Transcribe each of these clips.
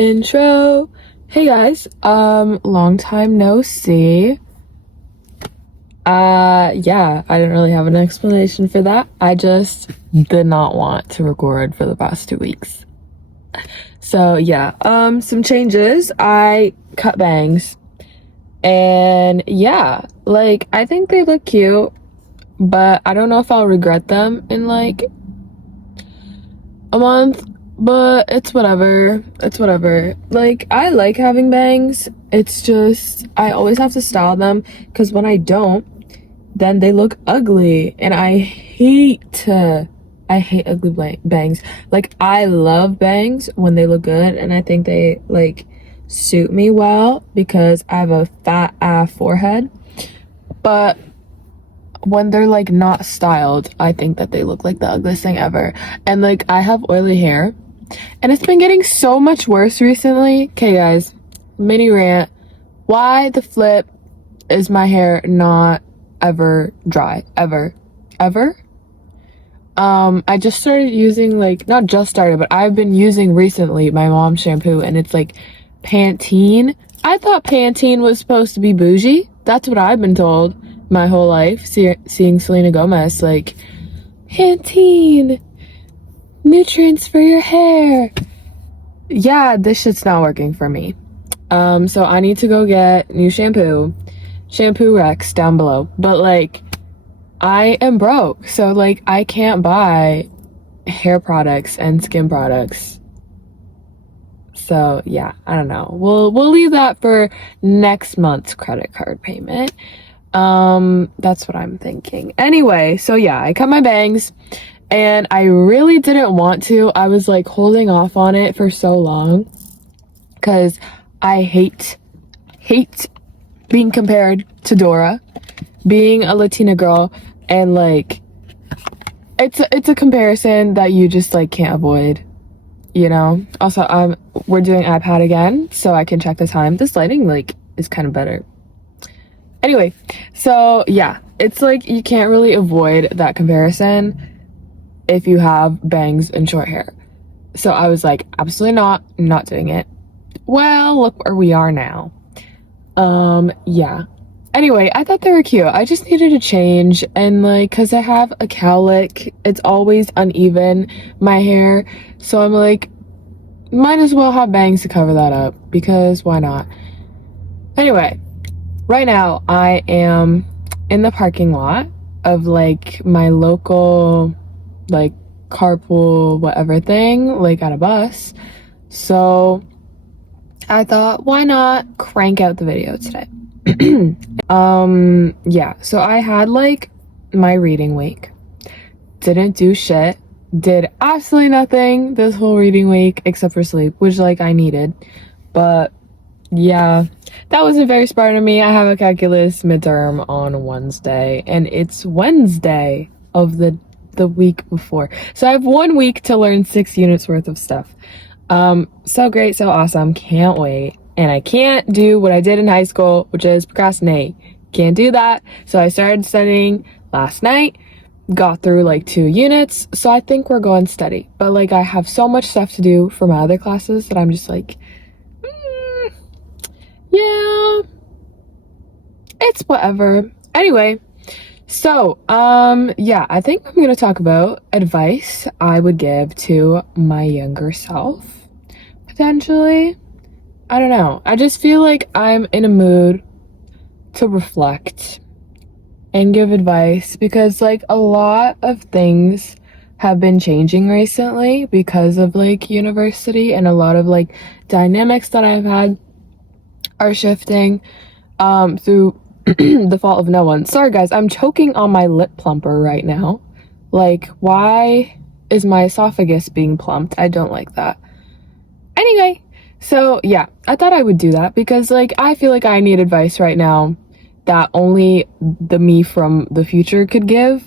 Intro. Hey guys, long time no see. Yeah, I didn't really have an explanation for that. I just did not want to record for the past 2 weeks. So yeah, some changes. I cut bangs. And yeah, like, I think they look cute, but I don't know if I'll regret them in like a month, but it's whatever. It's whatever. Like, I like having bangs. It's just, I always have to style them because when I don't, then they look ugly. And I hate ugly bangs. Like, I love bangs when they look good, and I think they, like, suit me well because I have a fat ass forehead. But when they're like not styled, I think that they look like the ugliest thing ever. And like, I have oily hair and it's been getting so much worse recently. Okay guys, mini rant. Why the flip is my hair not ever dry? Ever? I just started using, like, not just started, but I've been using recently my mom's shampoo, and it's like Pantene. I thought Pantene was supposed to be bougie. That's what I've been told my whole life, seeing Selena Gomez, like, Pantene, nutrients for your hair. Yeah, this shit's not working for me. So I need to go get new shampoo Rex down below. But like, I am broke, so like, I can't buy hair products and skin products. So yeah, I don't know. We'll leave that for next month's credit card payment. That's what I'm thinking. Anyway, so yeah, I cut my bangs and I really didn't want to. I was like holding off on it for so long because I hate being compared to Dora, being a Latina girl, and like, it's a comparison that you just like can't avoid, you know? Also, we're doing iPad again, so I can check the time. This lighting like is kind of better. Anyway, so yeah, it's like you can't really avoid that comparison if you have bangs and short hair. So I was like, absolutely not doing it. Well, look where we are now. Yeah. Anyway, I thought they were cute. I just needed a change, and like, cause I have a cowlick, it's always uneven, my hair. So I'm like, might as well have bangs to cover that up, because why not? Anyway. Right now, I am in the parking lot of like my local like carpool whatever thing, like at a bus. So I thought, why not crank out the video today? Yeah, so I had like my reading week. Didn't do shit. Did absolutely nothing this whole reading week except for sleep, which like I needed. But yeah, that wasn't very smart of me. I have a calculus midterm on Wednesday, and it's Wednesday of the week before. So I have 1 week to learn 6 units worth of stuff. So great, so awesome. Can't wait. And I can't do what I did in high school, which is procrastinate. Can't do that. So I started studying last night, got through like 2 units. So I think we're going steady. But like, I have so much stuff to do for my other classes that I'm just like, yeah, it's whatever. Anyway, so, yeah, I think I'm gonna talk about advice I would give to my younger self, potentially. I don't know. I just feel like I'm in a mood to reflect and give advice because, like, a lot of things have been changing recently because of, like, university, and a lot of, like, dynamics that I've had are shifting through the fault of no one. Sorry guys, I'm choking on my lip plumper right now. Like, why is my esophagus being plumped? I don't like that. Anyway, so yeah, I thought I would do that because like, I feel like I need advice right now that only the me from the future could give,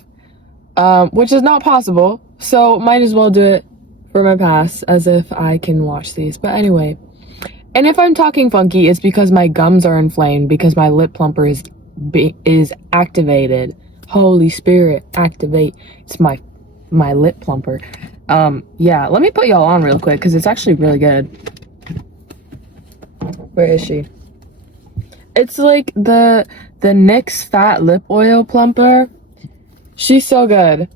which is not possible. So might as well do it for my past as if I can watch these. But anyway, and if I'm talking funky, it's because my gums are inflamed because my lip plumper is activated. Holy Spirit, activate. It's my lip plumper. Yeah, let me put y'all on real quick because it's actually really good. Where is she? It's like the NYX Fat Lip Oil Plumper. She's so good.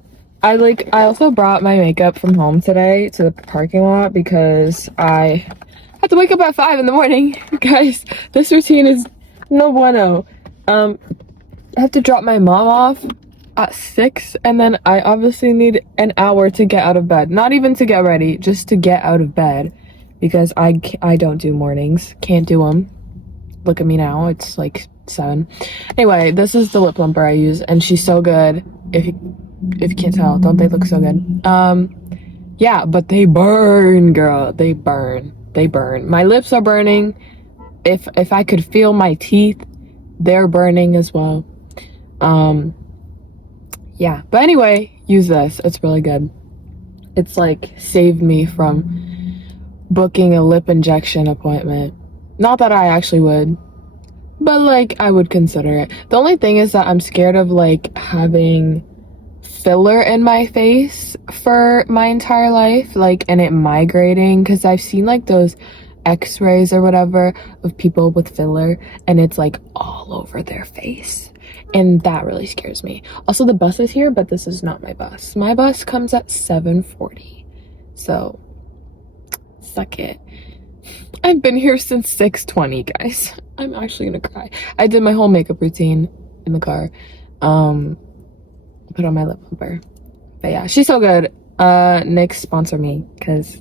I also brought my makeup from home today to the parking lot because I had to wake up at 5 in the morning. Guys, this routine is no bueno. I have to drop my mom off at 6, and then I obviously need an hour to get out of bed. Not even to get ready, just to get out of bed, because I don't do mornings. Can't do them. Look at me now. It's like 7. Anyway, this is the lip plumper I use, and she's so good. If you can't tell, don't they look so good? Yeah, but they burn, girl. They burn. My lips are burning. If I could feel my teeth, they're burning as well. Yeah, but anyway, use this. It's really good. It's like saved me from booking a lip injection appointment. Not that I actually would, but like I would consider it. The only thing is that I'm scared of like having filler in my face for my entire life, like, and it migrating, because I've seen like those x-rays or whatever of people with filler, and it's like all over their face, and that really scares me. Also, the bus is here, but this is not my bus. My bus comes at 7:40, so suck it. I've been here since 6:20, guys. I'm actually gonna cry. I did my whole makeup routine in the car. Put on my lip plumper. But yeah, she's so good. NYX, sponsor me, because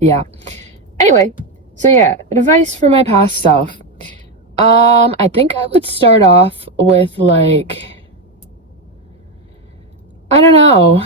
yeah. Anyway, so yeah, advice for my past self. I think I would start off with like, I don't know,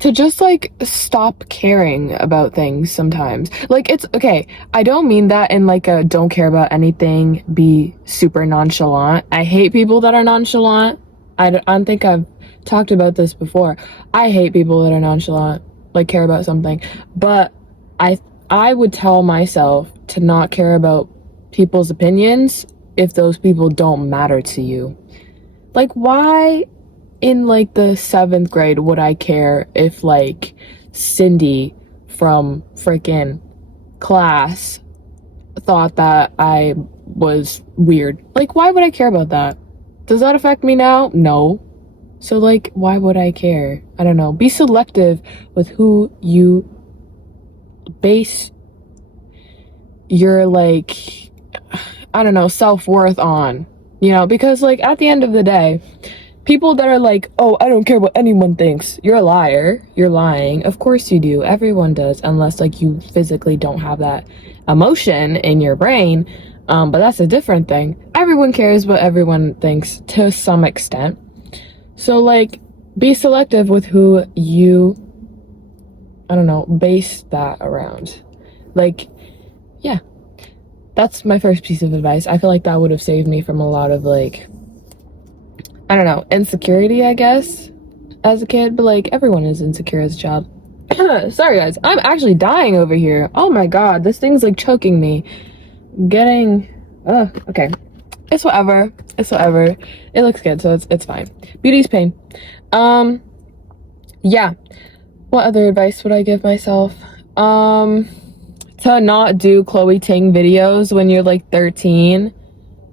to just like stop caring about things sometimes. Like, it's okay, I don't mean that in like a don't care about anything, be super nonchalant. I hate people that are nonchalant. I don't think I've talked about this before. I hate people that are nonchalant, like care about something. But I would tell myself to not care about people's opinions if those people don't matter to you. Like, why in like the 7th grade would I care if like Cindy from freaking class thought that I was weird? Like, why would I care about that? Does that affect me now? No. So like, why would I care? I don't know. Be selective with who you base your like, I don't know, self-worth on, you know, because like at the end of the day, people that are like, oh, I don't care what anyone thinks, you're a liar. You're lying. Of course you do. Everyone does, unless like you physically don't have that emotion in your brain. But that's a different thing. Everyone cares what everyone thinks to some extent. So like, be selective with who you, I don't know, base that around. Like, yeah, that's my first piece of advice. I feel like that would have saved me from a lot of like, I don't know, insecurity, I guess, as a kid. But like, everyone is insecure as a child. Sorry guys, I'm actually dying over here. Oh my god, this thing's like choking me. Okay, it's whatever. It looks good, so it's fine. Beauty's pain. Yeah, what other advice would I give myself? To not do Chloe Ting videos when you're like 13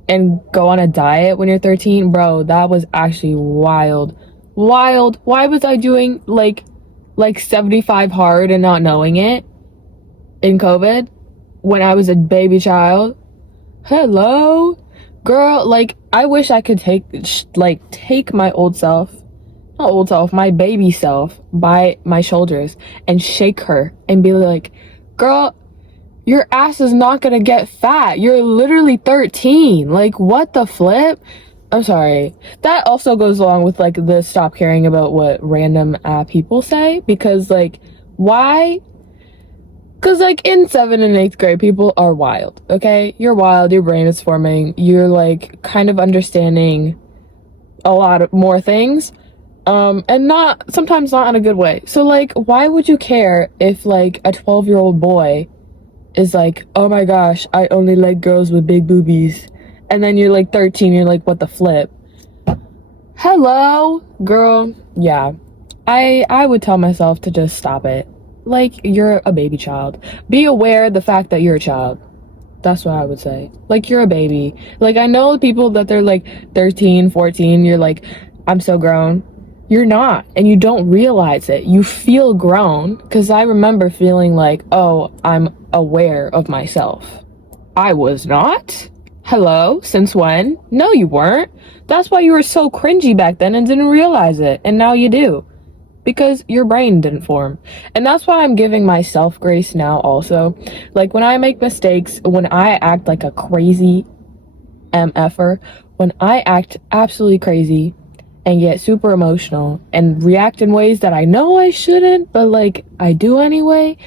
and go on a diet when you're 13. Bro, that was actually wild. Why was I doing like 75 hard and not knowing it in COVID when I was a baby child? Hello, girl. Like, I wish I could take my my baby self by my shoulders and shake her and be like, girl, your ass is not gonna get fat. You're literally 13. Like, what the flip? I'm sorry. That also goes along with like the stop caring about what random people say, because like, why? Because like in 7th and 8th grade, people are wild, okay? You're wild, your brain is forming, you're like kind of understanding a lot of more things, and sometimes not in a good way. So like, why would you care if like a 12-year-old boy is like, oh my gosh, I only like girls with big boobies, and then you're like 13, you're like, what the flip? Hello, girl. Yeah, I would tell myself to just stop it. Like, you're a baby child. Be aware of the fact that you're a child. That's what I would say. Like, you're a baby. Like, I know people that they're like 13, 14, you're like, I'm so grown. You're not, and you don't realize it. You feel grown, because I remember feeling like, oh, I'm aware of myself. I was not. Hello? Since when? No, you weren't. That's why you were so cringy back then and didn't realize it, and now you do. Because your brain didn't form. And that's why I'm giving myself grace now also. Like, when I make mistakes, when I act like a crazy MFer, when I act absolutely crazy and get super emotional and react in ways that I know I shouldn't, but like I do anyway,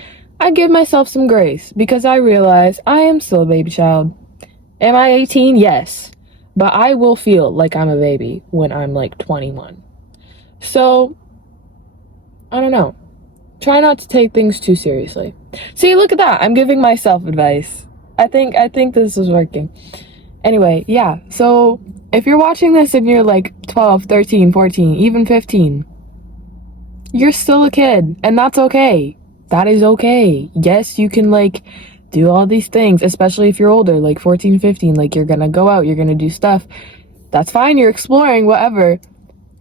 I give myself some grace because I realize I am still a baby child. Am I 18? Yes. But I will feel like I'm a baby when I'm like 21. So, I don't know. Try not to take things too seriously. See, look at that. I'm giving myself advice. I think this is working. Anyway, yeah. So, if you're watching this and you're like 12, 13, 14, even 15, you're still a kid, and that's okay. That is okay. Yes, you can like do all these things, especially if you're older, like 14, 15, like you're gonna go out, you're gonna do stuff. That's fine, you're exploring, whatever.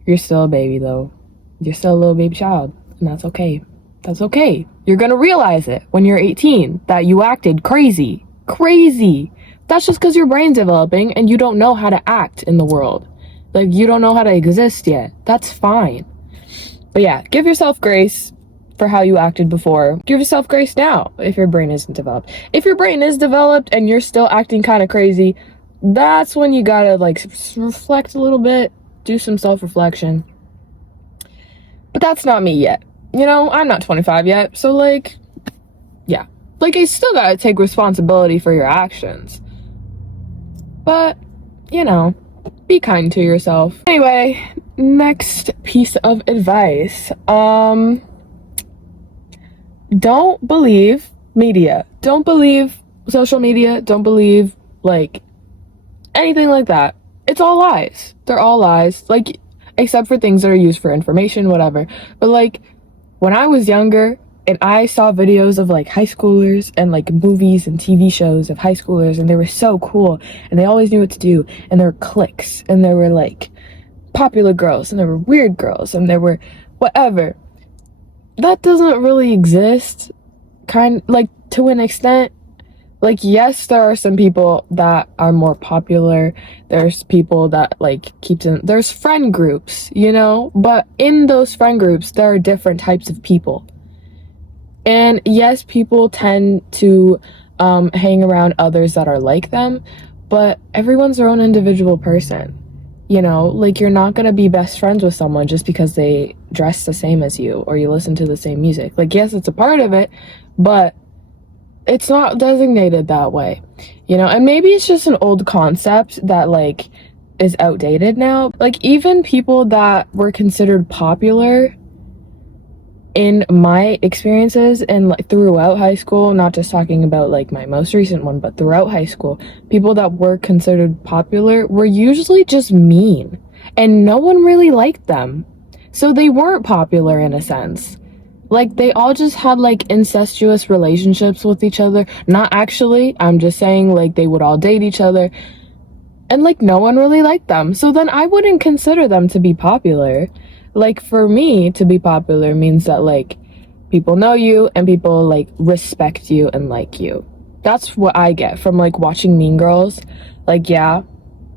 You're still a baby though. You're still a little baby child, and that's okay. That's okay. You're gonna realize it when you're 18 that you acted crazy. Crazy. That's just because your brain's developing and you don't know how to act in the world. Like, you don't know how to exist yet. That's fine. But yeah, give yourself grace for how you acted before. Give yourself grace now if your brain isn't developed. If your brain is developed and you're still acting kind of crazy, that's when you gotta like reflect a little bit, do some self-reflection. But that's not me yet. You know, I'm not 25 yet, so like, yeah. Like, you still gotta take responsibility for your actions. But, you know, be kind to yourself. Anyway, next piece of advice. Don't believe media. Don't believe social media. Don't believe, like, anything like that. It's all lies. They're all lies. Like, except for things that are used for information, whatever. But, like, when I was younger and I saw videos of, like, high schoolers and, like, movies and TV shows of high schoolers, and they were so cool, and they always knew what to do, and there were cliques, and there were, like, popular girls, and there were weird girls, and there were whatever. That doesn't really exist, like, to an extent. Like, yes, there are some people that are more popular. There's people that, like, there's friend groups, you know? But in those friend groups, there are different types of people. And yes, people tend to hang around others that are like them, but everyone's their own individual person. You know, like, you're not gonna be best friends with someone just because they dress the same as you or you listen to the same music. Like, yes, it's a part of it, but it's not designated that way, you know? And maybe it's just an old concept that, like, is outdated now. Like, even people that were considered popular in my experiences and, like, throughout high school, not just talking about, like, my most recent one, but throughout high school, people that were considered popular were usually just mean, and no one really liked them. So they weren't popular in a sense. Like, they all just had, like, incestuous relationships with each other. Not actually, I'm just saying, like, they would all date each other. And, like, no one really liked them. So then I wouldn't consider them to be popular. Like, for me, to be popular means that, like, people know you and people, like, respect you and like you. That's what I get from, like, watching Mean Girls. Like, yeah,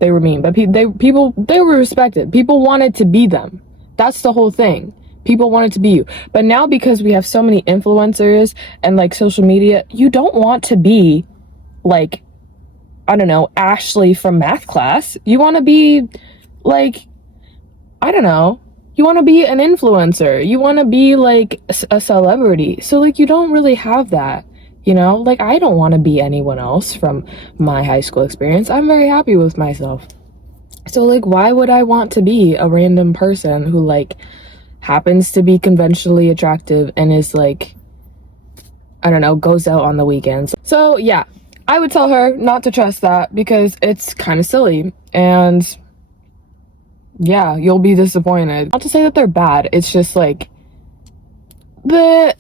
they were mean, but they were respected. People wanted to be them. That's the whole thing. People wanted to be you. But now, because we have so many influencers and, like, social media, you don't want to be, like, I don't know, Ashley from math class. You want to be, like, I don't know. You want to be an influencer. You want to be, like, a celebrity. So, like, you don't really have that, you know? Like, I don't want to be anyone else from my high school experience. I'm very happy with myself. So, like, why would I want to be a random person who, like, happens to be conventionally attractive and is, like, I don't know, goes out on the weekends? So, yeah, I would tell her not to trust that because it's kind of silly. And yeah, you'll be disappointed. Not to say that they're bad, it's just, like, the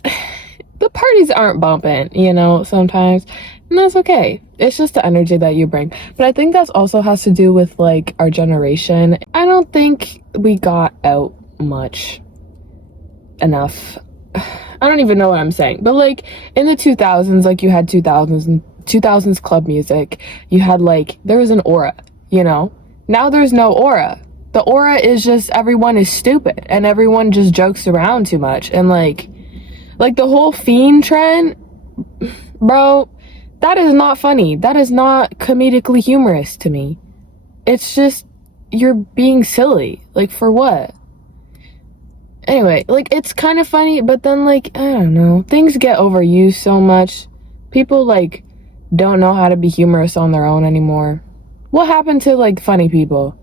parties aren't bumping, you know, sometimes. And that's okay. It's just the energy that you bring. But I think that's also has to do with like our generation. I don't think we got out much enough. I don't even know what I'm saying. But like in the 2000s, like you had 2000s club music. You had like there was an aura, you know? Now there's no aura. The aura is just everyone is stupid and everyone just jokes around too much. And like the whole fiend trend, bro, that is not funny. That is not comedically humorous to me. It's just, you're being silly. Like, for what? Anyway, like, it's kind of funny, but then, like, I don't know. Things get overused so much. People, like, don't know how to be humorous on their own anymore. What happened to, like, funny people?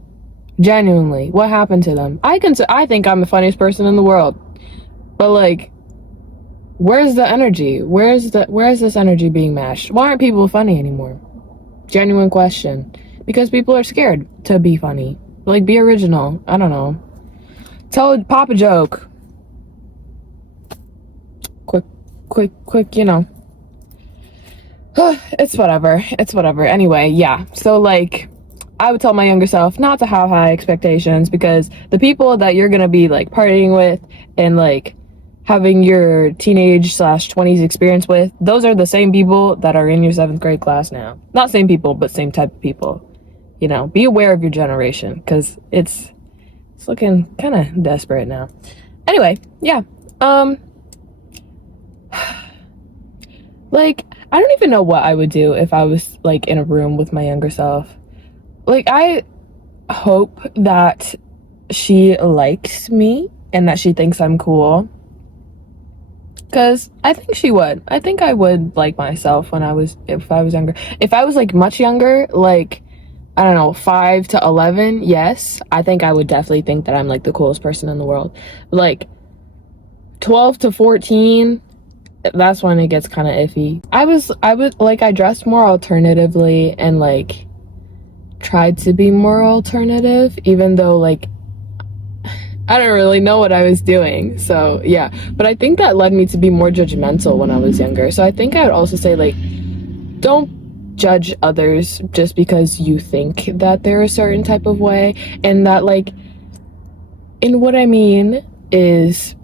Genuinely, what happened to them? I think I'm the funniest person in the world. But, like, where's the energy? Where's this energy being mashed? Why aren't people funny anymore? Genuine question. Because people are scared to be funny. Like, be original. I don't know. Pop a joke. Quick, you know. It's whatever. Anyway, yeah. So, like, I would tell my younger self not to have high expectations, because the people that you're gonna be, like, partying with and, like, having your teenage/20s experience with, those are the same people that are in your 7th grade class now. Not same people, but same type of people. You know, be aware of your generation, because it's looking kind of desperate now. Anyway, yeah. Like, I don't even know what I would do if I was, like, in a room with my younger self. Like, I hope that she likes me and that she thinks I'm cool. Because I think she would. I think I would like myself if I was younger. If I was, like, much younger, like, I don't know, 5 to 11, yes, I think I would definitely think that I'm, like, the coolest person in the world. Like, 12 to 14, that's when it gets kind of iffy. I dressed more alternatively and, like, tried to be more alternative, even though, like, I don't really know what I was doing. So, yeah. But I think that led me to be more judgmental when I was younger. So I think I would also say, like, don't judge others just because you think that they're a certain type of way. And that, like, and what I mean is,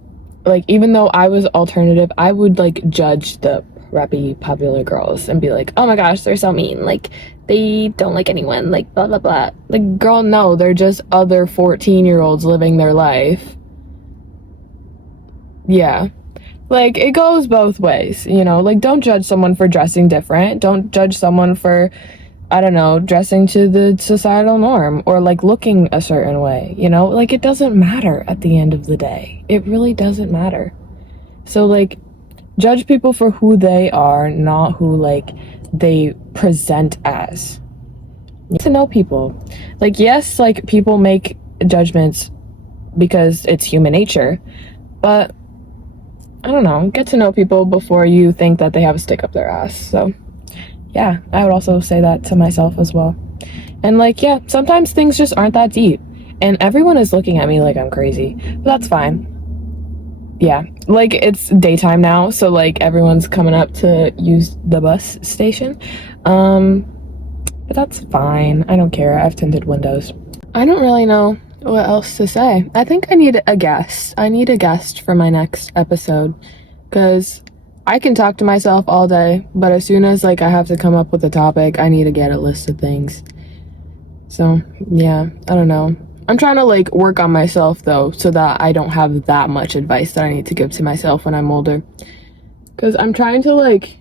like, even though I was alternative, I would, like, judge the preppy popular girls and be like, oh my gosh, they're so mean. Like, they don't like anyone, like, blah, blah, blah. Like, girl, no, they're just other 14-year-olds living their life. Yeah. Like, it goes both ways, you know? Like, don't judge someone for dressing different. Don't judge someone for, I don't know, dressing to the societal norm or, like, looking a certain way, you know? Like, it doesn't matter at the end of the day. It really doesn't matter. So, like, judge people for who they are, not who, like, they present as. Get to know people. Like, yes, like, people make judgments because it's human nature, but I don't know, get to know people before you think that they have a stick up their ass. So yeah, I would also say that to myself as well. And, like, yeah, sometimes things just aren't that deep and everyone is looking at me like I'm crazy, but that's fine. Yeah, like, it's daytime now, so, like, everyone's coming up to use the bus station. But that's fine. I don't care. I have tinted windows. I don't really know what else to say. I think I need a guest. I need a guest for my next episode, because I can talk to myself all day, but as soon as, like, I have to come up with a topic, I need to get a list of things. So, yeah, I don't know. I'm trying to, like, work on myself, though, so that I don't have that much advice that I need to give to myself when I'm older. Because I'm trying to, like,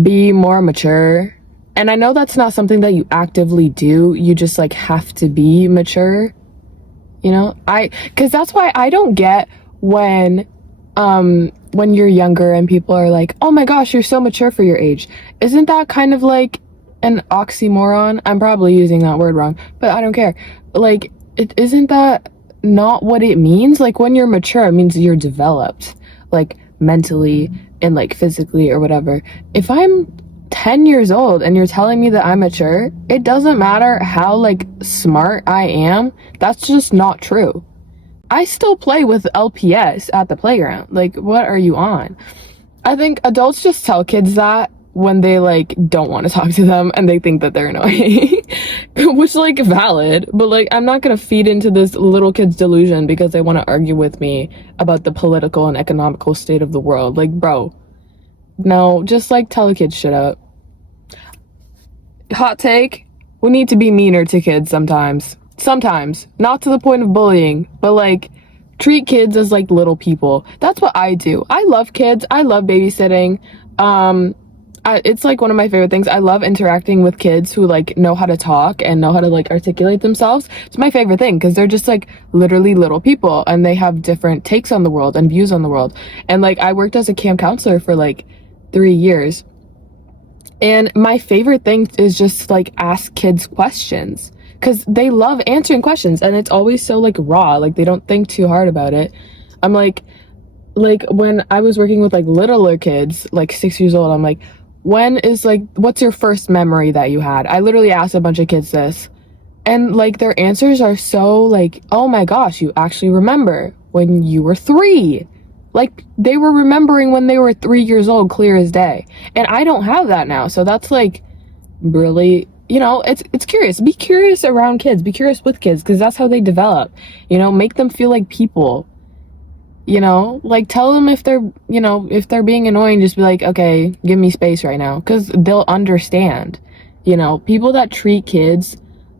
be more mature. And I know that's not something that you actively do. You just, like, have to be mature. You know? Because that's why I don't get when you're younger and people are like, oh my gosh, you're so mature for your age. Isn't that kind of, like, an oxymoron? I'm probably using that word wrong, but I don't care. Like, isn't that not what it means? Like, when you're mature, it means you're developed, like, mentally and, like, physically or whatever. If I'm 10 years old and you're telling me that I'm mature, it doesn't matter how, like, smart I am. That's just not true. I still play with LPS at the playground. Like, what are you on? I think adults just tell kids that when they like don't want to talk to them and they think that they're annoying. Which, like, valid, but like I'm not gonna feed into this little kid's delusion because they want to argue with me about the political and economical state of the world. Like, bro, no, just like tell a kid shut up. Hot take, we need to be meaner to kids sometimes. Not to the point of bullying, but like treat kids as like little people. That's what I do. I love kids. I love babysitting. It's like one of my favorite things. I love interacting with kids who like know how to talk and know how to like articulate themselves. It's my favorite thing because they're just like literally little people and they have different takes on the world and views on the world. And like I worked as a camp counselor for like 3 years. And my favorite thing is just like ask kids questions because they love answering questions and it's always so like raw. Like they don't think too hard about it. I'm like when I was working with like littler kids, like 6 years old, I'm like, what's your first memory that you had? I literally asked a bunch of kids this and like their answers are so like, oh my gosh, you actually remember when you were 3. Like they were remembering when they were 3 years old, clear as day. And I don't have that now. So that's like really, you know, it's curious. Be curious around kids, be curious with kids because that's how they develop, you know, make them feel like people. You know, like tell them if they're being annoying, just be like, okay, give me space right now, because they'll understand. You know, people that treat kids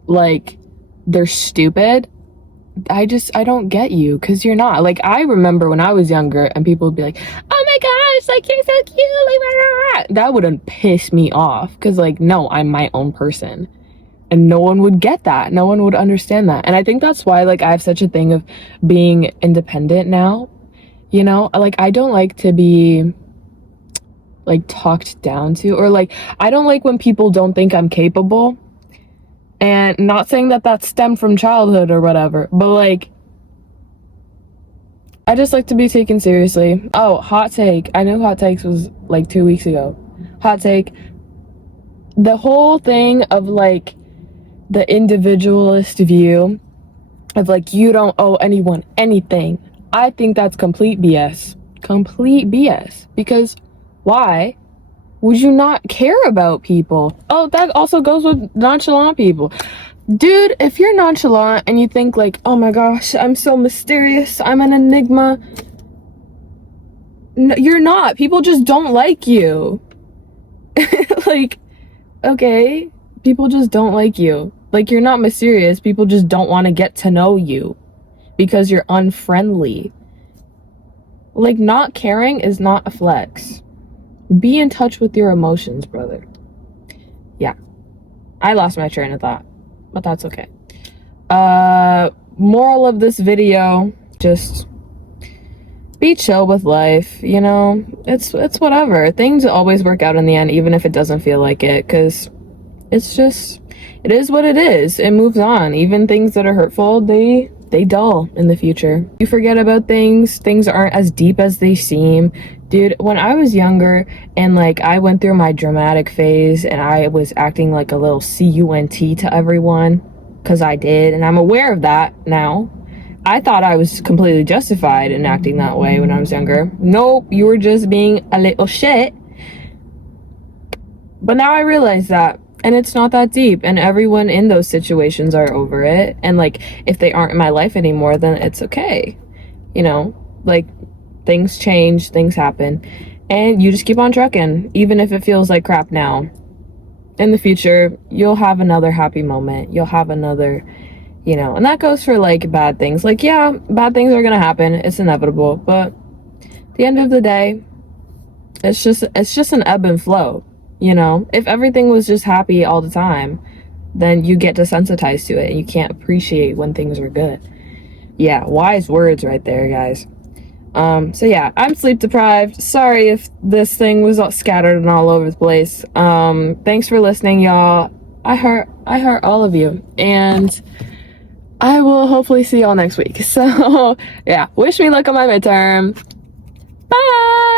like they're stupid, I don't get you, because you're not. Like I remember when I was younger and people would be like, oh my gosh, like you're so cute, like rah, rah, rah. That wouldn't piss me off because like no, I'm my own person. And no one would get that. No one would understand that. And I think that's why like I have such a thing of being independent now. You know, like I don't like to be like talked down to, or like I don't like when people don't think I'm capable. And not saying that that stemmed from childhood or whatever, but like I just like to be taken seriously. Oh, hot take. I knew hot takes was like 2 weeks ago. Hot take. The whole thing of like the individualist view of like you don't owe anyone anything. I think that's complete BS. Complete BS. Because why would you not care about people? Oh, that also goes with nonchalant people. Dude, if you're nonchalant and you think like, oh my gosh, I'm so mysterious, I'm an enigma. No, you're not. People just don't like you. Like, okay, people just don't like you. Like, you're not mysterious. People just don't want to get to know you because you're unfriendly. Like, not caring is not a flex. Be in touch with your emotions, brother. Yeah. I lost my train of thought, but that's okay. Moral of this video, just be chill with life, you know? It's whatever. Things always work out in the end, even if it doesn't feel like it, because it is what it is. It moves on. Even things that are hurtful, they dull in the future. You forget about things aren't as deep as they seem. Dude, when I was younger and like I went through my dramatic phase and I was acting like a little cunt to everyone, because I did, and I'm aware of that now. I thought I was completely justified in acting that way when I was younger. Nope, you were just being a little shit. But now I realize that. And it's not that deep, and everyone in those situations are over it. And like, if they aren't in my life anymore, then it's okay. You know, like, things change, things happen, and you just keep on trucking, even if it feels like crap now. In the future, you'll have another happy moment. You'll have another, you know, and that goes for like bad things. Like, yeah, bad things are gonna happen. It's inevitable, but at the end of the day, it's just an ebb and flow. You know, if everything was just happy all the time, then you get desensitized to it and you can't appreciate when things are good. Yeah, wise words right there, guys. So yeah, I'm sleep deprived. Sorry if this thing was all scattered and all over the place. Thanks for listening, y'all. I heart all of you, and I will hopefully see y'all next week. So yeah, wish me luck on my midterm. Bye.